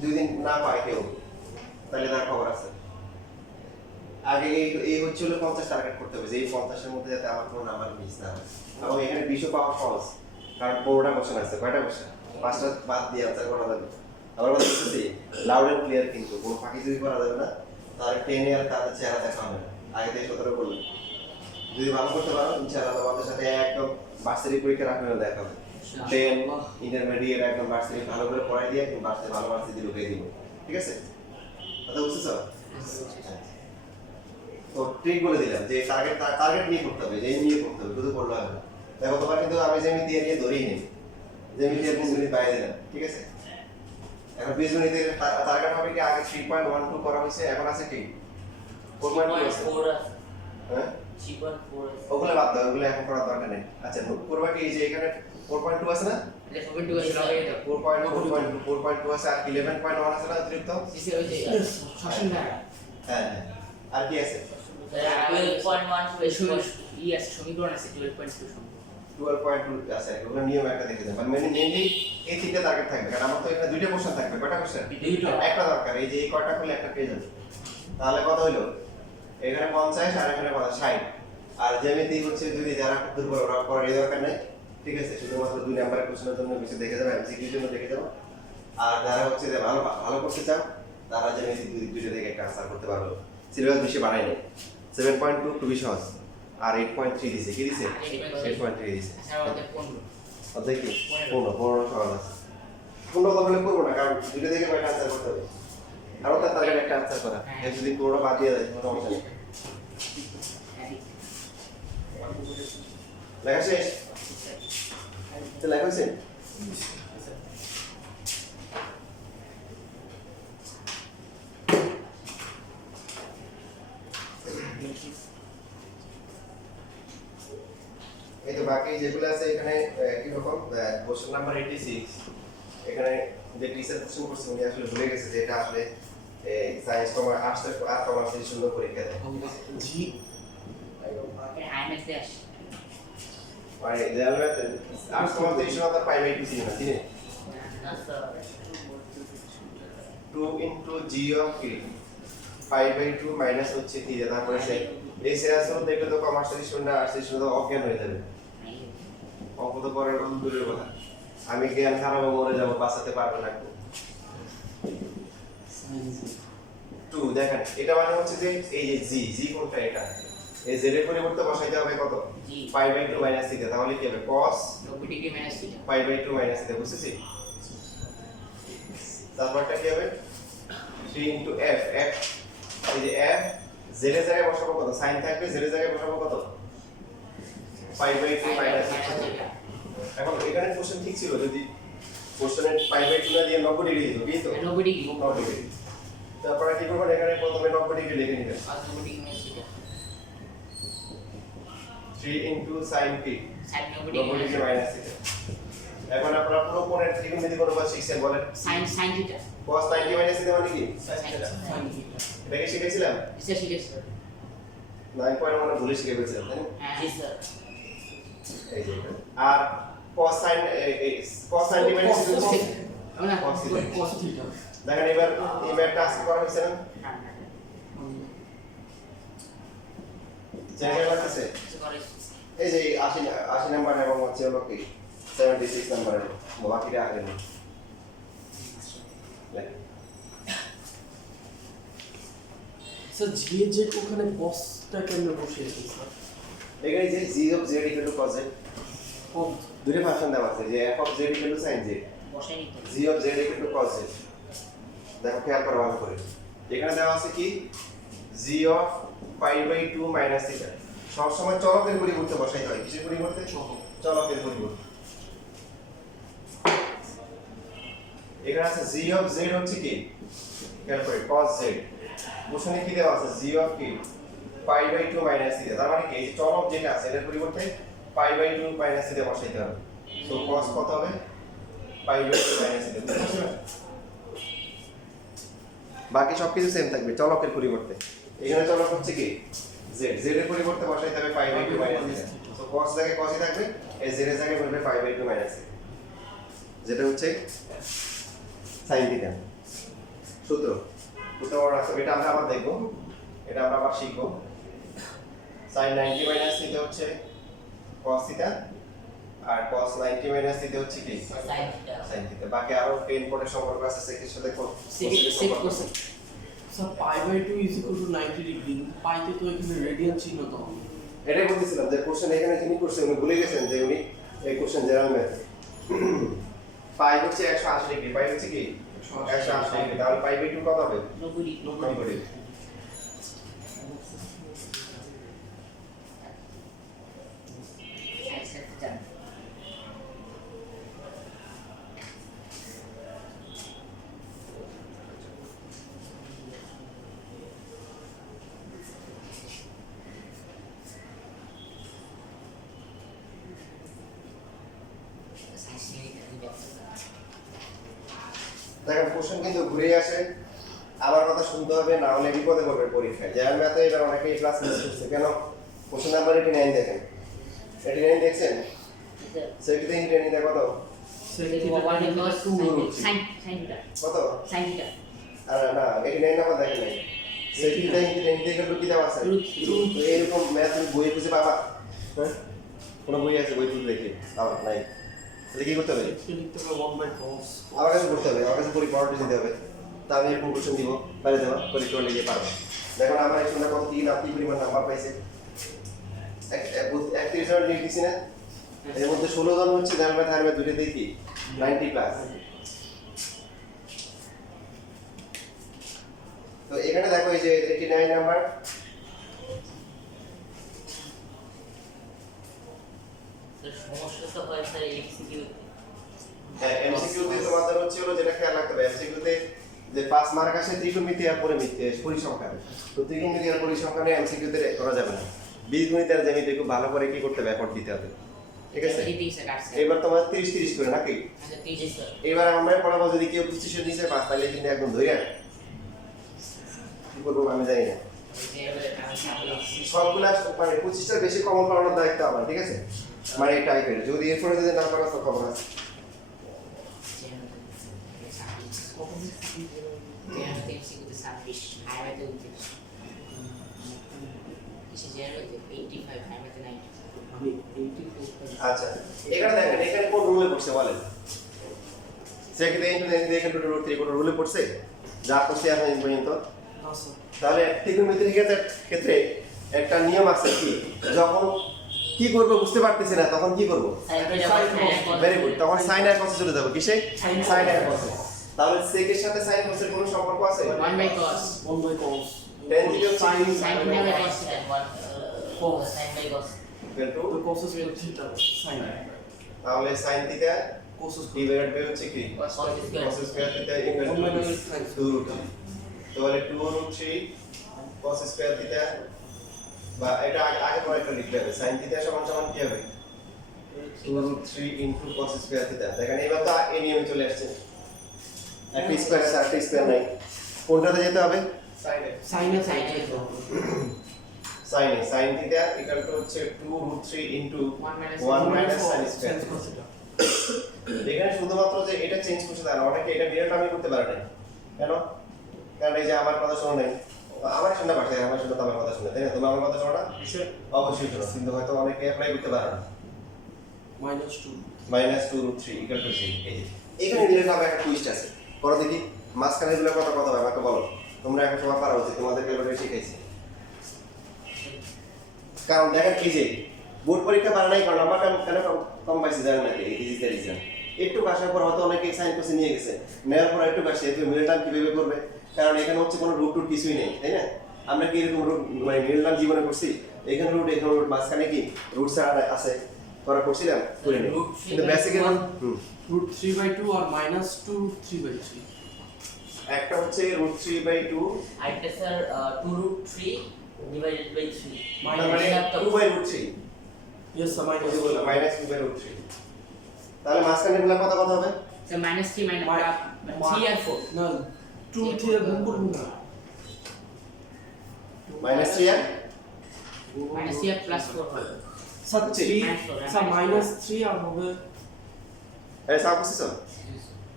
দুই দিন না পায় কেউ তাহলে তার খবর আছে আগে এই হচ্ছিল 50 টার্গেট করতে হবে যে এই 50 এর মধ্যে যাতে আমার কোনো নাম্বার মিস না হয় এবং এখানে 20 পাওয়া সহজ কারণ 15টা কোশ্চেন আছে কয়টা কোশ্চেন 5টা বাদ দিয়ে আনসার করা যাবে আবার বলতেছি লাউড এন্ড ক্লিয়ার কিন্তু কোনো ফাঁকি যদি করা যাবে না তাহলে 10 ইয়ার তাদের চেহারা দেখা হবে না আগে থেকে 17 বললাম যদি ভালো করতে পারো ইনশাআল্লাহ তোমাদের সাথে একদম বার্ষিক পরীক্ষা রাখলে দেখা হবে 10 ইন্টারমিডিয়েট একদম বার্ষিক ভালো করে পড়াই দিয়ে একদম বার্ষিক ভালো বার্ষিক ঢুকে দিব ঠিক আছে কথা বুঝছো তো ট্রিক বলে দিলাম যে টার্গেট নিয়ে করতে হবে যে নিয়ে করতে হবে শুধু করলে হবে না দেখো তোমার কিন্তু আমি জ্যামিতি নিয়ে ধরেই নেই জ্যামিতি আর বিজুলি বাইরে দিলাম ঠিক আছে এখন বিজুলিতে টার্গেট হবে কি আগে 3.12 করা হয়েছে এখন আছে কি 4.2 আছে 4 আছে হ্যাঁ 3.4 আছে ওগুলো বাদ দাও ওগুলো এখন করার দরকার নেই আচ্ছা নোট করবা কি এই যে এখানে 4.2 আছে না এটা 4.2 আছে লাগে এটা 4.2 আছে আর 11.1 আছে না অতিরিক্ত সিসি ওই যে শাসন না হ্যাঁ আর কি আছে 12.1 ই আছে সমীকরণ আছে 12.2 12.2 আছে ওগুলো নিয়ম একটা দেখে দেন মানে মেইনলি এই তিনটা টার্গেট থাকবে কারণ আমার তো এখানে দুইটা কোশ্চেন থাকবে কয়টা কোশ্চেন দুইটা। একটা দরকার এই যে এই কয়টা করলে একটা পেয়ে যাবে তাহলে কত হলো এখানে 50 আর এখানে 60 আর জ্যামিতি হচ্ছে যদি যারা খুব দুর্বল ওরা করার দরকার নেই ঠিক আছে শুধুমাত্র 2 নাম্বারের কোশ্চেনের জন্য বেশি দেখে যাবে এমসিকিউর জন্য দেখে যাবে আর যারা হচ্ছে যে ভালো ভালো করতে চাও তারা জ্যামিতি দুইটা থেকে একটা আনসার করতে পারবে সিলেবাস বেশি বাড়াই নেই 7.2 খুবই সহজ আর 8.3 দিছে কি দিছে 8.3 দিছে আচ্ছা আমাদের 15 অর্ধেক কি 15 সহজ আছে 15 তাহলে করবো না কারণ দুটো থেকে কয়টা আনসার করতে হবে আরো তার টার্গেট একটা আনসার করা এই যদি পুরোটা বাদ দিয়ে দেয় কোনো সমস্যা নেই লেখা শেষ তো লেখা হয়েছে এই তো বাকি যেগুলো আছে এখানে কি রকম কোশ্চেন নাম্বার 86 এখানে যে টিচার কোশ্চেন করছে উনি আসলে ভুলে গেছে যে এটা আসলে সায়েন্স কমার্স আর্টস আর কমার্স এর সুন্দর পরীক্ষা দেয় জি আইএমএস দেশ মানে জেনারেল ম্যাথ আর্টস কমার্স এর সুন্দর পাই বাই 2 সিনেমা ঠিক না sir 2 into g of k pi by 2 minus হচ্ছে কি তারপরে সে এই সেরাসন দেখলে তো কমার্স এর শূন্য আর্টস এর শূন্য অজ্ঞান হয়ে যাবে অঙ্ক তো পরের কথা দূরের কথা আমি জ্ঞান হারাবো মরে যাবো বাঁচাতে পারবো না টু দেখেন এটা মানে হচ্ছে যে এই যে জি জি কোনটা এটা এই জেড এর পরিবর্তে বসাইতে হবে কত জি পাই বাই 2 মাইনাস থিটা তাহলে কি হবে cos 90 degree minus theta pi by 2 minus theta বুঝতেছি তারপরটা কি হবে 3 ইনটু f f এই যে f জেড এর জায়গায় বসাবো কত sin থাকবে জেড এর জায়গায় বসাবো কত পাই বাই 2 মাইনাস থিটা এখন এখানে কোশ্চেন ঠিক ছিল যদি কোশ্চেনের পাই বাই 2 না দিয়ে 90 ডিগ্রি দিত কি তো 90 ডিগ্রি 90 ডিগ্রি তারপরে কি করবেন এখানে প্রথমে 90 ডিগ্রি লিখে নেবেন আর 90 degree minus theta 3 into sin p sin 90 90 degree minus theta এখন আপনারা পুরো কোণের ত্রিকোণমিতি অনুপাত শিখছেন বলেন sin থিটা cos 90 মাইনাস থিটা মানে কি sin থিটা এটা কি শিখেছিলাম এটা শিখেছি স্যার 9 মানে ভুলে শিখে ফেলছিলাম তাই না হ্যাঁ জি স্যার এই যে এটা। আর cos sin cos 90 minus theta না cos থিটা cos থিটা দেখেন এবার এই ম্যাথটা আজকে করা হয়েছে না জায়গা লাগতেছে এই যে 80 নাম্বার এবং হচ্ছে হলো কি 76 নাম্বার বাকিটা আগে নেই স্যার জি এর যে ওখানে cosটা কেমনে বসিয়েছে স্যার এখানে যে g of z equal to cos z দুটো ফাংশন দেওয়া আছে যে f of z equal to sin z বসাই নিতে g of z equal to cos z দেখো খেয়াল করো ভালো করে এখানে দেওয়া আছে কি g of pi by 2 minus theta সব সময় চলকের পরিবর্তে বসাইতে হয় কিসের পরিবর্তে চলকের পরিবর্তে এখানে আছে g of z হচ্ছে কি খেয়াল করে cos z কোশ্চেনে কি দেওয়া আছে g of কি pi by 2 minus theta তার মানে কি এই যে চলক যেটা আছে এর পরিবর্তে pi by 2 minus theta বসাইতে হবে সো cos কত হবে pi by 2 minus theta বুঝতে পারছেন বাকি সবকিছু সেম থাকবে চলকের পরিবর্তে এখানে চলক হচ্ছে কি z z এর পরিবর্তে বসাইতে হবে pi by 2 minus theta so cos জায়গায় cos ই থাকবে এই z এর জায়গায় বলবে pi by 2 minus theta যেটা হচ্ছে sin theta সূত্র এটা আমরা আবার দেখব এটা আমরা আবার শিখবো। sin 90 মাইনাস থিটা হচ্ছে cos থিটা, আর cos 90 মাইনাস থিটা হচ্ছে কি সাইন থিটা sin থিটা। বাকি আরো 10 পরের সম্পর্ক আছে সেকের সাথে sec cosec sir pi by 2 is equal to 90 degree, কিন্তু পাইতে তো এখানে রেডিয়ান চিহ্ন তো হবে। এটাই বলতেছিলাম যে কোশ্চেন এখানে যিনি করছে উনি ভুলে গেছেন যে উনি এই কোশ্চেন জেনারেল ম্যাথ পাই হচ্ছে 180 ডিগ্রি, পাই হচ্ছে কি 180 ডিগ্রি, তাহলে পাই বাই 2 কত হবে 90 ডিগ্রি 90 ডিগ্রি। একসাথে যান দেখেন কোশ্চেন কিন্তু ঘুরে আসে, আমার কথা শুনতে হবে, না হলে বিপদে পড়বে পরীক্ষায়। জেনারেল ম্যাথে এবার অনেকেই ক্লাস মিস করছে কেন? কোশ্চেন নাম্বার 89 দেখেন, 89 দেখছেন সেটিতে ইন্টারনেটে কত সাইন থিটা কত সাইন থিটা আর না 89 নাম্বার দেখেন নাই সেটিতে ইন্টারনেটে কত কি দেওয়া আছে তো এরকম ম্যাথ বই খুঁজে পাবা? হ্যাঁ কোন বই আছে বই খুঁজে দেখি পাবা নাই, তাহলে কি করতে হবে? এটাকে লিখতে হবে 1 বাই cos। আমার কাছে করতে হবে, আমার কাছে পরিপূর্ণ দিতে হবে, তা আমি এরকম কোশ্চেন দিব বাইরে দেওয়া পরীক্ষা লিখে পারবো। দেখুন আমার এই সন্ধ্যা কত কি না কি পরিমাণ নাম্বার পাইছে, 31 জন লিখ দিছি না, এর মধ্যে 16 জন হচ্ছে জেনারেল ম্যাথ আর ম্যাথ দুটোতেই কি 90 প্লাস। তো এখানে দেখো এই যে 89 নাম্বার সমস্যা তো হয় স্যার এমসিকিউ এমসিকিউ তে তোমাদের হচ্ছে হলো যেটা খেয়াল রাখতে হবে, এমসিকিউ তে যে 5 মার্ক আসে ত্রিকোণমিতি আর পরিসংখ্যান, তো ত্রিকোণমিতি আর পরিসংখ্যানে এমসিকিউ তে করা যাবে না, বীজগণিত আর জ্যামিতি খুব ভালো করে কি করতে হবে, এফর্ট দিতে হবে, ঠিক আছে? এবার তোমার 30 করে নাকি? আচ্ছা 30 স্যার এবার আমরা পড়াবো যদি কেউ 25 নিচে পাস তাহলে কিন্তু একদম ধইরা কি করবো আমি জানি না, সবগুলা মানে 25টার বেশি কমন পাওয়ানোর দায়িত্ব আমার, ঠিক আছে? মানে এই টাইপের যদি এরপরে যদি না পারো তো খবর আছে। আমি 84 আচ্ছা এখানে দেখেন এখানে কোন রুলে পড়ছে বলেন? সেক্ষেত্রে এখানে দুটো রুল কোন রুলে পড়ছে যা করছে এখন এই পর্যন্ত? না স্যার, তাহলে ত্রিকোণমিতির ক্ষেত্রে একটা নিয়ম আছে কি, যখন কি করব বুঝতে পারতেছি না তখন কি করব? ভেরি গুড, তখন সাইন আর কসে চলে যাব, কিসে? সাইন আর কসে। তাহলে সেকের সাথে সাইন কসের কোনো সম্পর্ক আছে? 1 by cos 1 by cos tan থিটা sin theta by cos theta cos sin by cos equal to তো cos স্কয়ার থিটা sin তাহলে sin থিটা cos স্কয়ার ডিভাইডেড বাই হচ্ছে কি cos square cos square theta equal 1 to minus 2√3, তাহলে 2√3 cos square theta, বা এটা আগে পরে একটা লিখতে হবে, sin থিটা সমান সমান কি হবে 2√3 ইনটু cos স্কয়ার থিটা। দেখেন এবার তো এই নিয়মে চলে আসছে, একটা স্কয়ার আছে আরেকটা স্কয়ার নাই, কোনটাতে যেতে হবে? sin এ sin এ sin থিটা ইকুয়াল টু হচ্ছে 2√3 into 1 minus 1 minus sin square. sin cos theta। এখানে শুধুমাত্র যে এটা চেঞ্জ করতে দেয় না, অনেকে এটা ডিরেক্ট আমি করতে পারে না, কেন? কারণ এই যে আমার কথা শোনো নাই, আমার শুনতে পারছে, আমার শুনতে আমার কথা শুনে, তাই না? তুমি আমার কথা শোনো না? অবশ্যই শোনো, কিন্তু হয়তো অনেকে অ্যাপ্লাই করতে পারে না। -2 -2√3 ইকুয়াল টু 0। এই যে এখানে ডিরেক্ট আবার একটা টুইস্ট আছে, করো দেখি মাঝখানে গুলো কথা কথা হবে, আমাকে বলো, তোমরা এখন সবাই পারা উচিত, তোমাদেরকে এবারে শিখাইছি। কারণ দেখেন এই যে বোর্ড পরীক্ষা পারে নাই, কারণ আমার কেন কম পাইছে জানেন না, এই ফিজিক্যাল রিজন একটু আসার পর হয়তো অনেকে সাইন কোর্সে নিয়ে গেছে, নেওয়ার পর একটু আসছে, এতে মিডল টার্ম কিভাবে করবে? কারণ এখানে হচ্ছে কোনো রুট টুট কিছুই নেই, তাই না? আমরা কি এরকম রুট মানে মিডল টার্ম জীবনে করছি? এখানে রুট মাঝখানে কি রুট ছাড়া আছে করা করছিলাম করে নেই, কিন্তু বেসিক এর √3/2 আর -2√3/3। একটা হচ্ছে √3/2 আরেকটা স্যার 2√3 divided by 3 মানে 2/√3, ইয়েস স্যার ওই যে বললাম -2/√3, তাহলে মাঝখানে গুলো কত কত হবে? স্যার -3 3 আর 4 না 2 দিয়ে গুণ করব না, -3 আর -3 আর +4 হবে স্যার 3 স্যার -3 আর হবে এই সব বুঝছো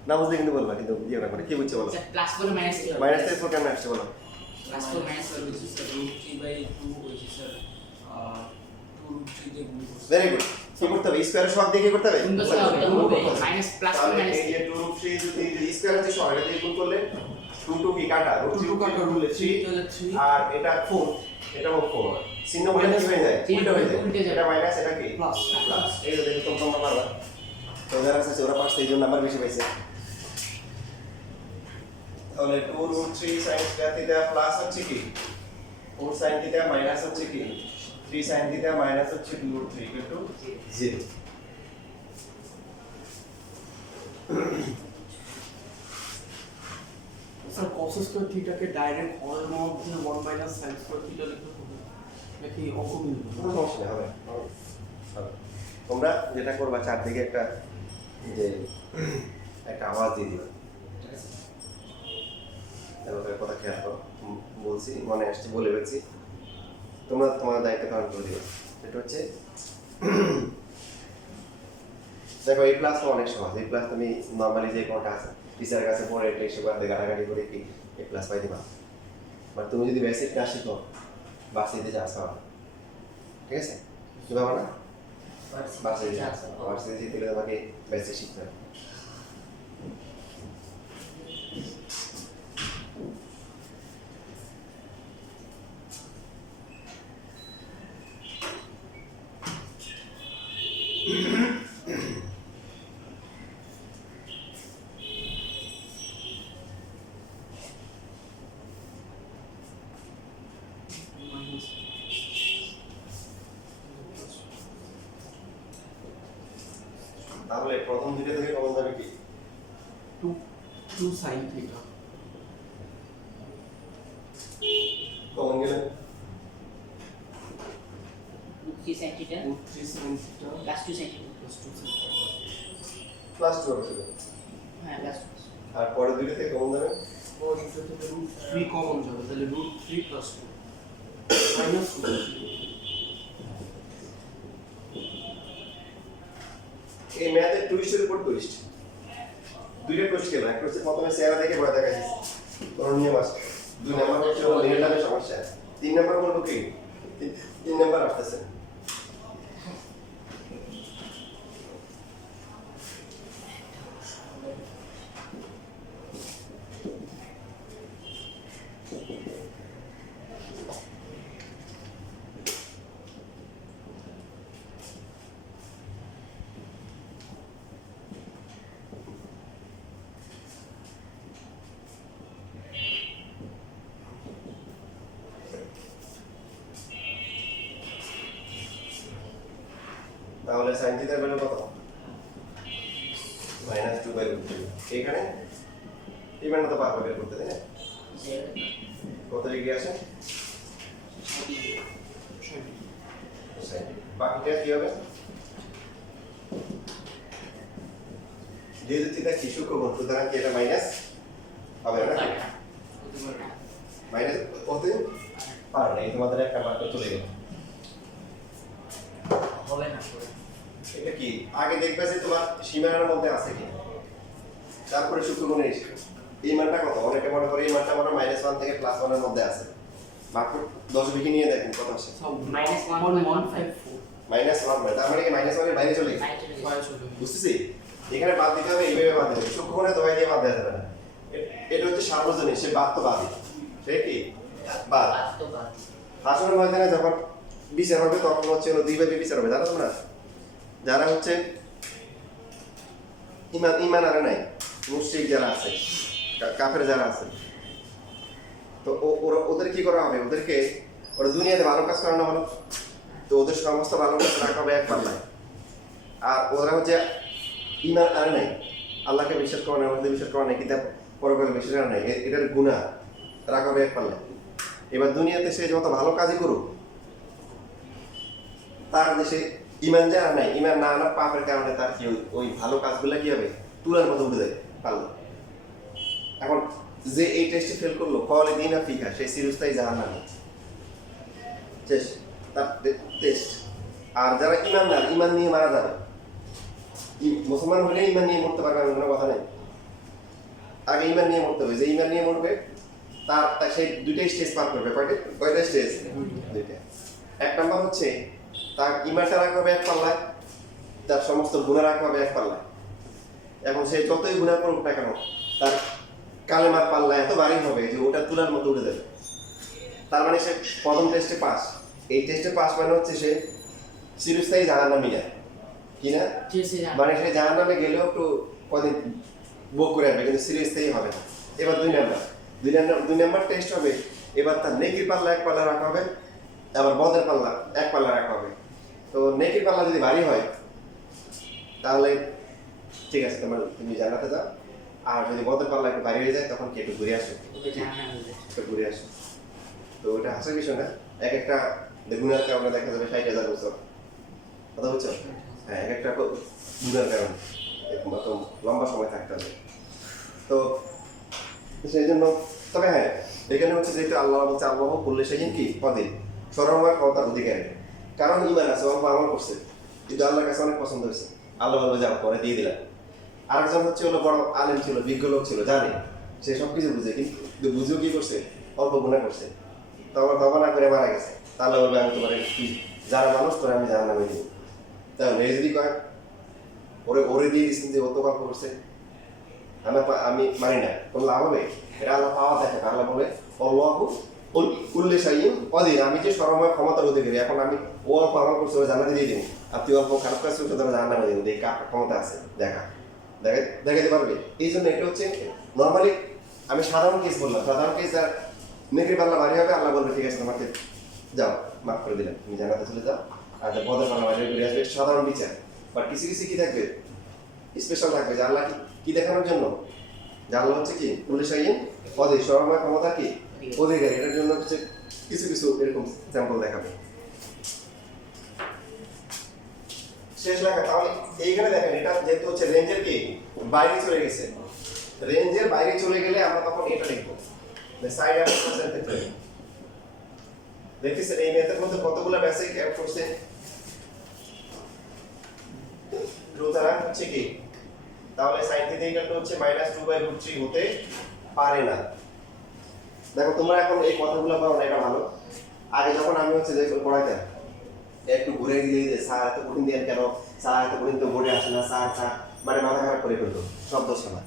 না? বুঝলে কিন্তু বলবা, কিন্তু ইয়ে না করে কি বুঝছো বলো? স্যার +4 -3 হবে -3 কেন আসছে বলো? প্লাস টু মাইনাস স্যার হচ্ছে স্যার √3/2 হয়েছে স্যার 2√3 দিয়ে গুণ করছি। ভেরি গুড কি করতে হবে স্কয়ারের সব দিকে করতে হবে গুণ করতে হবে মাইনাস প্লাস টু তাহলে মাইনাস এই যে 2√3 যদি স্কয়ার হচ্ছে সব এটা দিয়ে গুণ করলে 2 কি কাটা টু কাটা রুলে 3 তাহলে 3 আর এটা 4 এটাও 4 চিহ্ন বলে কি হয়ে যায় চিহ্ন উল্টো হয়ে যায় উল্টে যায়। এটা মাইনাস এটা কি প্লাস প্লাস এই যে দেখো তোমরা পারবা তো যারা আছে ওরা পারছে এই জন্য নাম্বার বেশি পাইছে তাহলে 2√3 sin থিটা প্লাস হচ্ছে কি 4 sin থিটা মাইনাস হচ্ছে কি 3 sin থিটা মাইনাস হচ্ছে 2√3 equal to 0 sir cos square থিটাকে ডাইরেক্ট হরের মধ্যে 1 মাইনাস sin স্কয়ার থিটা লিখতে হবে নাকি অঙ্ক মিলবে? কোনো সমস্যা নেই হবে হবে। তোমরা যেটা করবা চারদিকে একটা যে একটা আওয়াজ দিয়ে দিবা ঠিক আছে এবার কথা খেয়াল করো বলছি মনে আসছে বলে ফেলছি তোমরা তোমার দায়িত্ব পালন করে দিবা এটা হচ্ছে দেখো এই ক্লাস তো অনেক সহজ এই ক্লাস তুমি নর্মালি যে কোনটা আছে টিচারের কাছে পড়ে এটা এসে বাদে গাড়াগাড়ি করে কি এই ক্লাস পাই দিবা বাট তুমি যদি বেসিক না শিখো বাসিতে যাস ঠিক আছে কি বাবা না বাসিতে যাস বাসিতে যেতে গেলে তোমাকে বেসিক শিখতে হবে তাহলে প্রথম দুইটা থেকে কমন যাবে কি 2 sin থিটা কমন গেলে 3 sin theta √3 sin theta plus 2 sin theta plus 2 sin theta plus 2 হবে হ্যাঁ প্লাস আর পরের দুইটা থেকে কমন যাবে और इधर থেকে √3 কমন যাবে তাহলে √3 প্লাস 2 মাইনাস 2 এই ম্যাথের টুইস্টের উপর টুইস্ট দুইটা টুইস্ট কেন একটা হচ্ছে প্রথমে চেহারা দেখে ভয় দেখাইছিস তোর নিয়ম আছে দুই নাম্বার হচ্ছে ওর নিয়মটার সমস্যা তিন নাম্বার বলবো কি তিন নাম্বার আসতেছে তাহলে sin থিটার ভ্যালু কত -2/√3 এখানে এই মানটা তো পারবে বের করতে তাই না কত ডিগ্রি আসে 60 বাকিটা কি হবে যেহেতু থিটা কি সূক্ষ্মকোণ সুতরাং কি এটা মাইনাস হবে না মাইনাস হতে পারে না এই তোমাদের একটা মাত্র চলে গেল হবে না এটা কি আগে দেখবে যে তোমার সীমানার মধ্যে আছে কি তারপরে সূক্ষ্মকোণে এসে এই মানটা কত অনেকে মনে করে এই মানটা মনে -1 থেকে +1 এর মধ্যে আছে মাত্র 10 বিঘি নিয়ে দেখেন কত আসে -1.154 -1 তার মানে কি -1 এর বাইরে চলে গেছে বাইরে চলে গেছে বুঝতেছি এখানে বাদ দিতে হবে এইভাবে বাদ দিতে হবে সূক্ষ্মকোণে দবাই দিয়ে বাদ দেওয়া যাবে না এটা হচ্ছে সার্বজনীন সে বাদ তো বাদই সে কি বাদ তো বাদ আসলে ময়দানে যখন বিচার হবে তখন হচ্ছে হলো দুইভাবে বিচার হবে জানো তোমরা যারা হচ্ছে ইমান আর নাই মুশরিক যারা আছে কাফের যারা আছে তো ওরা ওদের কি করা হবে ওরা দুনিয়াতে ভালো কাজ করানো হলো তো ওদের সমস্ত ভালো কাজ রাখা হবে এক পাল্লায় আর ওরা হচ্ছে ইমান আর নাই আল্লাহকে বিশ্বাস করা নাই ওদের বিশ্বাস করা নাই কিতাব পরকালে বিশ্বাস করা নাই এটার গুনাহ রাখা হবে এক পাল্লায় এবার দুনিয়াতে সে যত ভালো কাজই করুক তার দেশে ইমান যারা নাই ইমান না আনার পাপের কারণে তার কি ওই ভালো কাজগুলো কি হবে তুলার মতো উঠে যায় পারলো এখন যে এই টেস্টে ফেল করলো কলে দিন ফিকা সেই সিরিজটাই জাহান্নামে শেষ তার টেস্ট আর যারা ইমান নিয়ে মারা যাবে মুসলমান হলে ইমান নিয়ে মরতে পারবে এমন কোনো কথা নেই আগে ইমান নিয়ে মরতে হবে যে ইমান নিয়ে মরবে তার সেই দুইটাই স্টেজ পার করবে। কয়টা স্টেজ? দুইটা। এক নাম্বার হচ্ছে তার ইমারটা রাখা হবে এক পাল্লায়, তার সমস্ত গুণা রাখা হবে এক পাল্লায়। এখন সে যতই গুণা করুক না কেন তার কালেমার পাল্লা এত ভারী হবে যে ওটা তুলার মতো উঠে যাবে। তার মানে সে প্রথম টেস্টে পাস। এই টেস্টে পাস মানে হচ্ছে সে চিরস্থায়ী জাহান্নামী না, কি না? মানে সে জাহান্নামে গেলেও একটু কদিন ভোগ করে আসবে, কিন্তু চিরস্থায়ী হবে না। এবার দুই নাম্বার টেস্ট হবে। এবার তার নেকির পাল্লা এক পাল্লা রাখা হবে, আবার বদের পাল্লা এক পাল্লা রাখা হবে। তো নেকির পাল্লা যদি ভারী হয় তাহলে ঠিক আছে, তুমি জানাতে যাও। আর যদি বদের পাল্লা একটু ভারী হয়ে যায় তখন কি একটু ঘুরে আসো, একটু ঘুরে আসো। তো ওটা হাসার বিষয় না। এক একটা গুণার কারণে দেখা যাবে 60,000 বছর, কথা বুঝছো? হ্যাঁ, এক একটা গুণার কারণে এত লম্বা সময় থাকতে হবে। তো সেই জন্য তবে হ্যাঁ, এখানে হচ্ছে যেহেতু আল্লাহ বলছে আল্লাহ করলে সেদিন কি পদিন সরময় ক্ষমতার অধিকারী, কারণ ইমান আছে, অল্প আমল করছে, কিন্তু আল্লাহর কাছে অনেক পছন্দ হয়েছে। আল্লাহ বলবে যাও, পরে দিয়ে দিলাম। আরেকজন হচ্ছে হলো বড় আলেম ছিল, বিজ্ঞ লোক ছিল, জানে, সে সব কিছু বুঝে, কিন্তু বুঝেও কি করছে? অল্প গুণা করছে। তখন দবা না করে মারা গেছে। তাহলে বলবে আমি তোমার যারা মানুষ তোরা আমি জানা নামে দিব। তাহলে এই যদি কয় ওরে দিয়ে দিচ্ছেন যে অত গল্প করছে, আমি মানি না, কোনো লাভ হবে? এটা আল্লাহ পাওয়া দেখে। আল্লাহ বলে অল্লাহু কুল্লি শাইইন কদির, আমি যে সর্বময় ক্ষমতার অধিকারী, এখন আমি ও অল্প আমল করছে ওরা জান্নাতে দিয়ে দিব, আর তুই অল্প খারাপ কাজ করছে তোরা জাহান্নামে দিয়ে দিব। কার ক্ষমতা আছে দেখাতে পারবে। এই জন্য এটা হচ্ছে নর্মালি আমি সাধারণ কেস বললাম। সাধারণ কেস আর নেকির পাল্লা ভারী হবে, আল্লাহ বলবে ঠিক আছে তোমাকে যাও, মাফ করে দিলাম, তুমি জান্নাতে চলে যাও। আর বদের পাল্লা ভারী করে আসবে, সাধারণ বিচার। বাট কিছু কিছু কি থাকবে, স্পেশাল থাকবে, যে আল্লাহ কি দেখানোর জন্য, যে আল্লাহ হচ্ছে কি কুল্লি শাইইন কদির, সর্বময় ক্ষমতা কি অধিকারী। এটার জন্য হচ্ছে কিছু কিছু এরকম স্যাম্পল দেখাবে। শেষ লেখা। তাহলে এইখানে দেখেন, এটা যেহেতু হচ্ছে রেঞ্জের কি বাইরে চলে গেছে, রেঞ্জের বাইরে চলে গেলে আমরা তখন এটা লিখবো সাইড অ্যাপ্রোচের ক্ষেত্রে। দেখতেছেন এই মেথডের মধ্যে কতগুলো বেসিক অ্যাড করছে। সুতরাং হচ্ছে কি, তাহলে সাইন থিটা ইকুয়াল টু হচ্ছে -2/√3 হতে পারে না। দেখো তোমরা এখন এই কথাগুলো পাও না, এটা ভালো। আগে যখন আমি হচ্ছে যে পড়াইতাম একটু ঘুরে গিয়ে যে স্যার এত কঠিন দেন কেন, স্যার এত কঠিন তো বোর্ডে আসে না, স্যার মানে মাথা খারাপ করে ফেলতো শব্দ শোনা।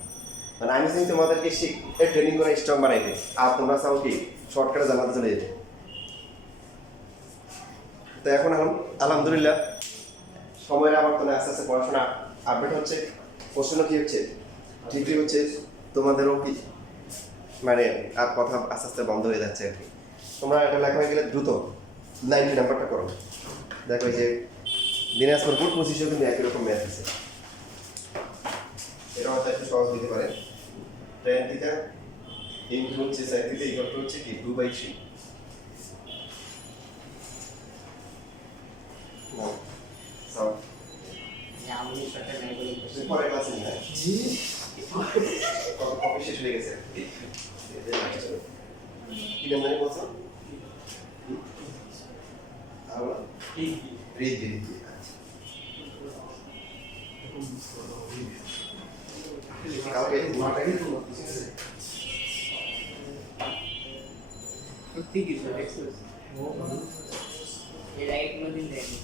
মানে আমি চাই তোমাদেরকে ট্রেনিং করে স্ট্রং বানাইতে, আর তোমরা চাও কি শর্টকাটে জানাতে চলে যেতে। তো এখন আলহামদুলিল্লাহ সময়ের আবর্তনে আস্তে আস্তে পড়াশোনা আপডেট হচ্ছে, প্রশ্ন কি হচ্ছে ঠিকই হচ্ছে, তোমাদেরও কি মানে আর কথা আস্তে আস্তে বন্ধ হয়ে যাচ্ছে আর কি। তোমরা এটা লেখা হয়ে গেলে দ্রুত 90 নাম্বারটা করো। দেখো যে দিনাজপুর বোর্ড 25 কিন্তু একই রকম ম্যাথ আছে, এটা হয়তো একটু সহজ দিতে পারে। tan থিটা ইনটু হচ্ছে sin থিটা ইকুয়াল টু হচ্ছে কি 2/3। না সব পরে ক্লাসে নিয়ে জি কপি শেষ হয়ে গেছে। কি নাম জানি বলছো? রীতি কালকে সত্যি কিছু এর আগে কোনোদিন দেয়নি।